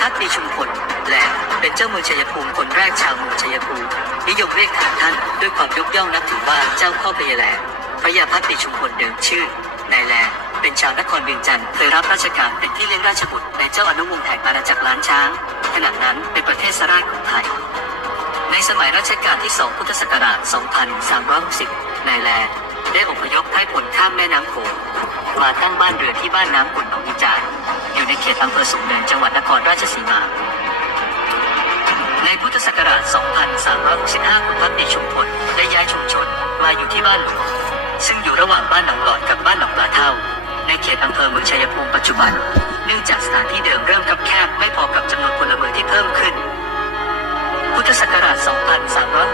พักดีชุมพลและเป็นเจ้าเมืองชัยภูมิคนแรกชาวเมืองชัยภูมินิยมเรียกขานท่านด้วยความยกย่องนับถือว่าเจ้าพ่อพญาแลพระยาพักดีชุมพลเดิมชื่อนายแลเป็นชาวนครเวียงจันทร์เคยรับราชการเป็นที่เลี้ยงราชบุตรในเจ้าอนุวงศ์แห่งอาณาจักรล้านช้างขณะนั้นเป็นประเทศสราชของไทย ในสมัยรัชกาลที่ 2 พุทธศักราช 2360 นายแลได้อพยพไพร่ผลข้ามแม่น้ำโขง มาตั้งบ้านเรือนที่บ้านน้ำขุนของอีจานอยู่ในเขตอำเภอสูงเนินจังหวัดนครราชสีมา ในพุทธศักราช 2365คุณพักดีชุมพลได้ย้ายชุมชนมาอยู่ที่บ้านหลวงซึ่งอยู่ระหว่างบ้านหนองหลอดกับบ้านหนองปลาเท่า ในเขตอำเภอเมืองชัยภูมิปัจจุบัน เนื่องจากสถานที่เดิมเริ่มคับแคบไม่พอกับจำนวนพลเมืองที่เพิ่มขึ้น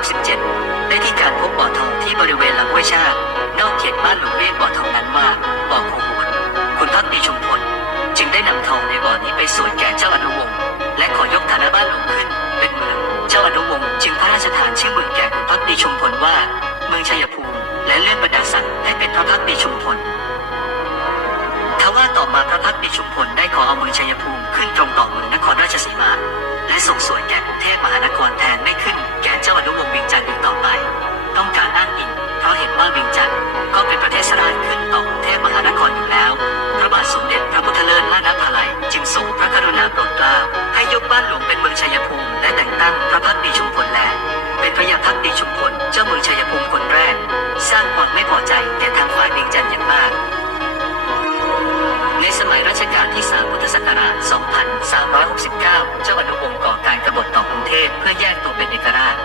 2367 ได้ที่การพบบ่อทองที่บริเวณลำห้วยชาติ นอกเขตบ้านหลวงเรียกบ่อทองนั้นว่าบ่อโคโหนคุณพักดีชุมพล จึงได้นำทองในบ่อนี้ไปสวนแก่เจ้าอนุวงศ์และขอยกฐานะบ้านหลวงขึ้น เป็นเมือง เจ้าอนุวงศ์จึงพระราชทานชื่อเมืองแก่คุณพักดีชุมพลว่า เมืองชัยภูมิ และเลื่อนบรรดาศักดิ์ให้เป็นพระพักดีชุมพลทว่าต่อมาพระพักดีชุมพลได้ขอเอาเมืองชัยภูมิขึ้นตรงต่อเมืองนครราชสีมา และส่งสวนแก่กรุงเทพมหานครแทนไม่ขึ้นแก่ ชุมพลเจ้ามือชัยภูมิคนแรก สร้างความไม่พอใจแก่ทางฝ่ายเวียงจันทร์อย่างมาก ในสมัยรัชกาลที่3พุทธศักราช 2369 เจ้าอนุวงศ์ก่อการกบฏต่อกรุงเทพเพื่อแยกตัวเป็นเอกราช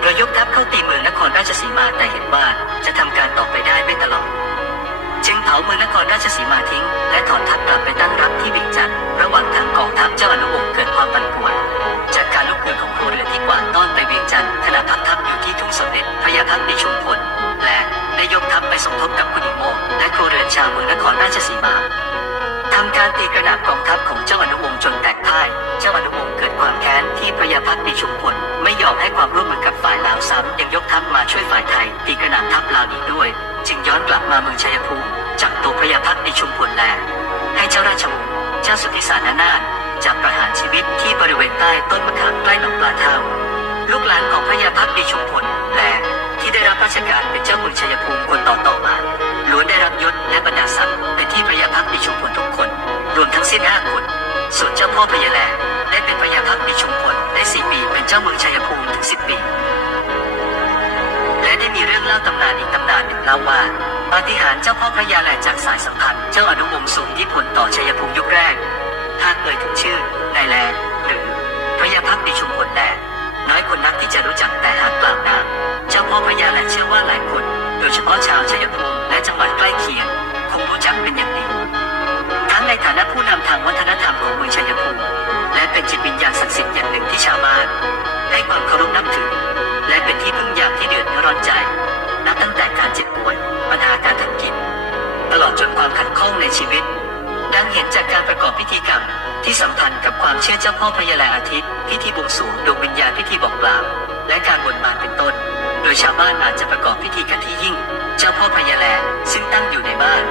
โดยยกทัพเข้าตีเมืองนครราชสีมาแต่เห็นว่าจะทำการต่อไปได้ไม่ตลอด จึงเผาเมืองนครราชสีมาทิ้ง และถอนทัพกลับไปตั้งรับที่เวียงจันทร์ระหว่างทางกองทัพเจ้าอนุวงศ์เกิดความปั่นป่วนจาก การลุกขึ้นของครัวเรือนที่กวาดต้อนไปเวียงจันทร์ขณะพักทัพอยู่ที่ทุ่งสมเด็จพระยาพักดีชุมพลและได้ยกทัพไปสมทบกับคุณหญิงโมและครัวเรือนชาวเมืองนครราชสีมาทำการตีกระหน่ำกองทัพของเจ้าอนุวงศ์จนแตกพ่าย เจ้าอนุวงศ์เกิดความแค้นที่พระยาพักดีชุมพลไม่ยอมให้ความร่วมมือกับฝ่ายลาวซ้ำยังยกทัพมาช่วยฝ่ายไทย ตีกระหน่ำทัพลาวอีกด้วย จึงย้อนกลับมาเมืองชัยภูมิจับตัวพระยาพักดีชุมพลแลให้เจ้าราชวงศ์เจ้าสุทธิสารนาถ จับประหารชีวิตที่บริเวณใต้ต้นมะขามใกล้หนองปลาเท่า ลูกหลานของพระยาพักดีชุมพลแลที่ได้รับราชการเป็นเจ้าเมืองชัยภูมิคนต่อต่อมาล้วนได้รับยศและบรรดาศักดิ์เป็นที่พระยาพักดีชุมพลทุกคน รวมทั้งสิ้นห้าคน ส่วนเจ้าพ่อพญาแลได้เป็นพญาพักดีชุมพลได้สี่ปีเป็นเจ้าเมืองชัยภูมิถึงสิบปีและได้มีเรื่องเล่าตำนานอีกตำนานหนึ่งเล่าว่าปาฏิหาริย์เจ้าพ่อพระยาแลจากสายสัมพันธ์เจ้าอนุวงศ์ทรงทธิพลต่อชัยภูมิยุคแรก เอ่ยถึงชื่อนายแลหรือพระยาพักดีชุมพลแลน้อยคนนักที่จะรู้จักแต่หากกล่าวนามเจ้าพ่อพระยาแลเชื่อว่าหลายคน โดยเฉพาะชาวชัยภูมิและจังหวัดใกล้เคียง คงรู้จักเป็นอย่างดีทั้งในฐานะผู้นำทางวัฒนธรรมของเมืองชัยภูมิและเป็นจิตวิญญาณศักดิ์สิทธิ์อย่างหนึ่งที่ชาวบ้านให้ความเคารพนับถือ และเป็นที่พึ่งยามที่เดือดร้อนใจนับตั้งแต่การเจ็บป่วยปัญหาการทำกิน ตลอดจนความขัดข้องในชีวิต ดังเห็นจากการประกอบพิธีกรรม ที่สัมพันธ์กับความเชื่อเจ้าพ่อพญาแลอาทิตย์ พิธีบวงสรวงดวงวิญญาณพิธีบอกกล่าวและการบนบานเป็นต้น โดยชาวบ้านอาจจะประกอบพิธีกันที่ยิ่ง เจ้าพ่อพญาแลซึ่งตั้งอยู่ในบ้าน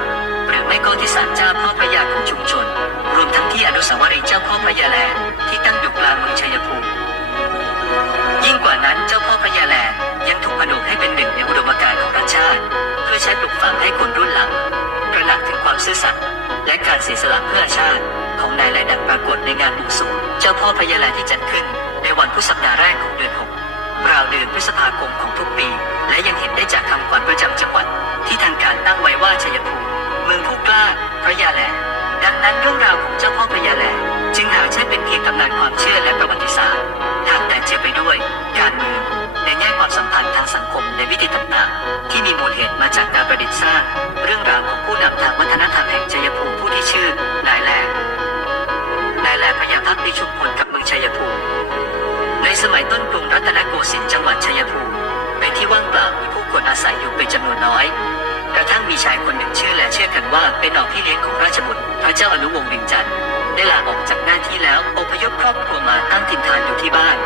หรือไม่ก็ที่ศาลเจ้าพ่อพระยาของชุมชน รวมทั้งที่อนุสาวรีย์เจ้าพ่อพระยาแลที่ตั้งอยู่กลางเมืองชัยภูมิยิ่งกว่านั้นเจ้าพ่อพระยาแลยังถูกผนวกให้เป็นหนึ่งในอุดมการณ์ของประชาติ เพื่อใช้ปลุกฝังให้คนรุ่นหลังตระหนักถึงความซื่อสัตย์ และการเสียสละเพื่อชาติ ของนายแลดังปรากฏในงานบวงสรวงเจ้าพ่อพญาแลที่จัดขึ้น ในวันพุธสัปดาห์แรกของเดือนหกราวเดือนพฤษภาคมของทุกปี และยังเห็นได้จากคำขวัญประจำจังหวัด ที่ทางการตั้งไว้ว่าชัยภูมิเมืองผู้กล้าพระยาแลดังนั้นเรื่องราวของเจ้าพ่อพญาแลจึงหาใช่เป็น พียงตำนานความเชื่อและประวัติศาสตร์หากแต่เจือไปด้วยการเมืองในแง่ความสัมพันธ์ทางสังคมในวิธีต่างๆ ที่มีมูลเหตุมาจากการประดิษฐ์สร้าง เรื่องราวของผู้นำทางวัฒนธรรมแห่งชัยภูมิผู้ที่ชื่อนายแหลนายแหลพญาพักดีชุมพลกับเมืองชัยภูมิในสมัยต้นกรุงรัตนโกสินทร์จังหวัดชัยภูมิเป็นที่ว่างเปล่ามีผู้คนอาศัยอยู่เป็นจำนวนน้อยกระทั่งมีชายคนหนึ่งชื่อและเชื่อกันว่าเป็นน้องพี่เลี้ยงของราชบุตรพระเจ้าอนุวงศ์วิงจันทร์ ได้ลาออกจากหน้าที่แล้วอพยพครอบครัวมาตั้งถิ่นฐานอยู่ที่บ้าน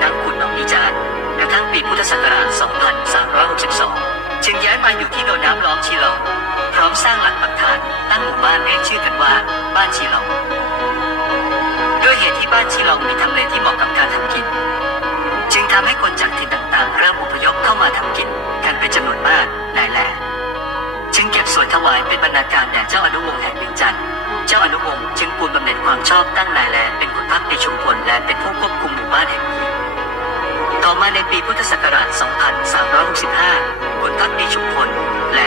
น้ำขุนหนองนิจานกระทั่งปีพุทธศักราช 2362 จึงย้ายมาอยู่ที่โนนน้ำล้อมชีลอง พร้อมสร้างหลักปักฐานตั้งหมู่บ้านเรียกชื่อกันว่า บ้านชีลอง ด้วยเหตุที่บ้านชีลองมีทำเลที่เหมาะกับการทำกิน จึงทำให้คนจากถิ่นต่างๆ เริ่มอพยพเข้ามาทำกินกันเป็นจำนวนมากนายแหล่จึงเก็บส่วนถวายเป็นบรรณาการแด่เจ้าอนุวงศ์แห่งเวียงจันทร์ เจ้าอนุวงศ์จึงปูนบำเหน็จความชอบตั้งนายแลเป็นขุนพักในชุมพลและเป็นผู้ควบคุมหมู่บ้านแห่งนี้ ต่อมาในปีพุทธศักราช 2365ขุนพักในชุมพลแล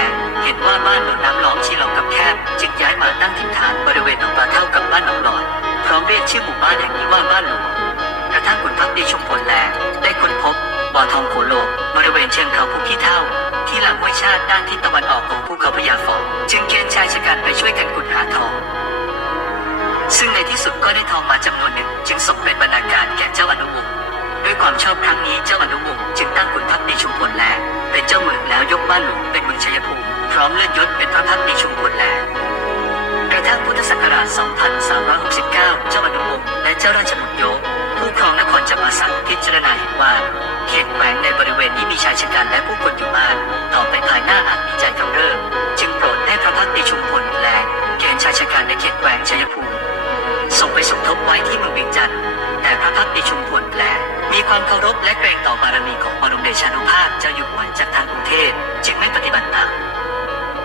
เห็นว่าบ้านหนองน้ำหลอมชีหลองกับแคบ จึงย้ายมาตั้งถิ่นฐานบริเวณหนองปลาเท่ากับบ้านหนองหลอด พร้อมเรียกชื่อหมู่บ้านแห่งนี้ว่าบ้านหลวงกระทั่งขุนพักดีชุมพลแลได้ค้นพบบ่อทองโขโลบริเวณเชิงเขาภูขี้เท่า ที่ลำห้วยชาติด้านทิศตะวันออกของภูเขาพญาฟองจึงเกณฑ์ชายชะกันไปช่วยกันขุดหาทอง ซึ่งในที่สุดก็ได้ทองมาจำนวนหนึ่ง จึงส่งเป็นบรรณาการแก่เจ้าอนุวงศ์ด้วยความชอบครั้งนี้เจ้าอนุวงศ์จึงตั้งขุนพักดีชุมพลแลเป็นเจ้าเมืองแล้วยกบ้านหลวงเป็นเมืองชัยภูมิพร้อมเลื่อนยศเป็นพระพักดีชุมพลแลกระทั่งพุทธศักราช 2369 เจ้าอนุวงศ์และเจ้าราช พิจารณาเห็นว่าเขตแขวงในบริเวณนี้มีชายชะกันและผู้คนอยู่มากต่อไปภายหน้าอาจมีใจกำเริบจึงโปรดให้พระพักตรีชุมพลและเกณฑ์ชายชะกันในเขตแขวงชัยภูมิส่งไปสมทบไว้ที่เมืองเวียงจันทร์แต่พระพักตรีชุมพลและมีความเคารพและเกรงต่อบารมีของบรมเดชานุภาพเจ้าอยู่หัวจากทางกรุงเทพจึงไม่ปฏิบัติตาม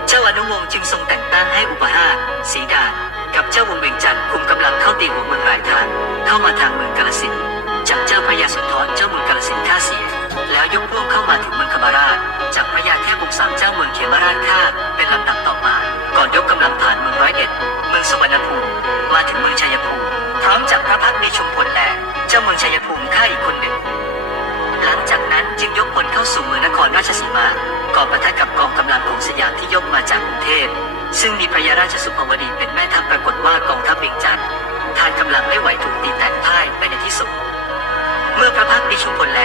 เจ้าอนุวงศ์จึงทรงแต่งตั้งให้อุปราชสีดากับเจ้าวงเวียงจันทร์คุมกำลังเข้าตีหัวเมืองรายทางเข้ามาทางเมืองกาลสิน จับเจ้าพระยาสุนทรเจ้าเมืองกาลสินธุ์ฆ่าเสีย แล้วยกพวกเข้ามาถึงเมืองคมาราชจับพระยาเทพวงศ์สามเจ้าเมืองเขมราชฆ่าเป็นลำดับต่อมา ก่อนยกกำลังผ่านเมืองร้อยเอ็ด เมืองสุวรรณภูมิ มาถึงเมืองชัยภูมิ พร้อมจับพระพักตรีชุมพลแล เจ้าเมืองชัยภูมิฆ่าอีกคนหนึ่ง หลังจากนั้นจึงยกพลเข้าสู่เมืองนครราชสีมา ก่อนปะทะกับกองกำลังของสยามที่ยกมาจากกรุงเทพ ซึ่งมีพระยาราชสุภวดีเป็นแม่ทัพปรากฏว่ากองทัพเวียงจันทร์ทานกำลังไม่ไหวถูกตีแตกพ่ายไปในที่สุด เมื่อพระพักตร์ดีชุมพลแล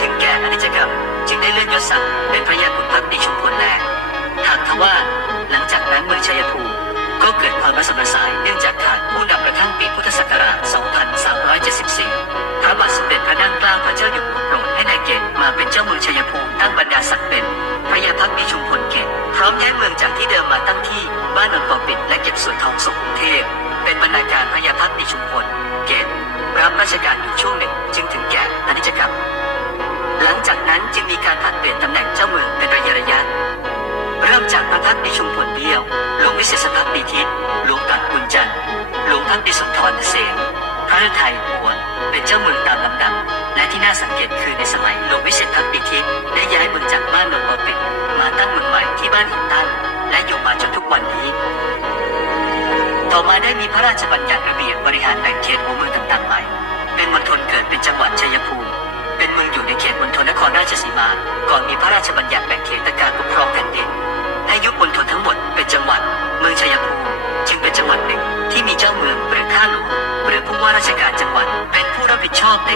ถึงแก่อนิจกรรม จึงได้เลื่อนยศศักดิ์เป็นพระยาขุนพักตร์ดีชุมพลแลหากทว่าหลังจากนั้นเมืองชัยภูมิก็เกิดความระสำระสายเนื่องจากขาดผู้นำกระทั่งปีพุทธศักราช 2374 พระบาทสมเด็จพระนั่งเกล้าพระเจ้าอยู่หัวโปรดให้นายเกตมาเป็นเจ้าเมืองชัยภูมิตั้งบรรดาศักดิ์เป็นพระยาพักตร์ดีชุมพลเกตพร้อมย้ายเมืองจากที่เดิมมาตั้งที่บ้านนนปอปิดและเก็บส่วนทองส่งกรุงเทพเป็นบรรณาการพระยาพักตร์ดีชุมพลเกต รับราชการอยู่ช่วงหนึ่ง จึงถึงแก่อนิจกรรม หลังจากนั้นจึงมีการผลัดเปลี่ยนตำแหน่งเจ้าเมืองเป็นระยะระยะ เริ่มจากพระพักตร์ดีชุมพลเบี้ยว หลวงวิเศษพักตร์ดีทิศหลวงตัดกุญจันทร์หลวงพักตร์ดีสุนทรเสนพระฤทัยหัวเป็นเจ้าเมืองตามลำดับ และที่น่าสังเกตคือในสมัยหลวงวิเศษพักตร์ดีทิศได้ย้ายเมืองจากบ้านนนทปิดมาตั้งเมืองใหม่ที่บ้านหินตั้งและอยู่มาจนทุกวันนี้ต่อมาได้มีพระราชบัญญัติระเบียบบริหารแบ่งเขตหัวเมืองต่างๆใหม่ ป็นมณฑลเกิดเป็นจังหวัดชัยภูมิ เป็นเมืองอยู่ในเขตมณฑลนครราชสีมา ก่อนมีพระราชบัญญัติแบ่งเขตการปกครองแผ่นดิน ให้ยุบมณฑลทั้งหมดเป็นจังหวัด เมืองชัยภูมิจึงเป็นจังหวัดหนึ่งที่มีเจ้าเมืองหรือข้าหลวงหรือผู้ว่าราชการจังหวัดเป็นผู้รับผิดชอบใน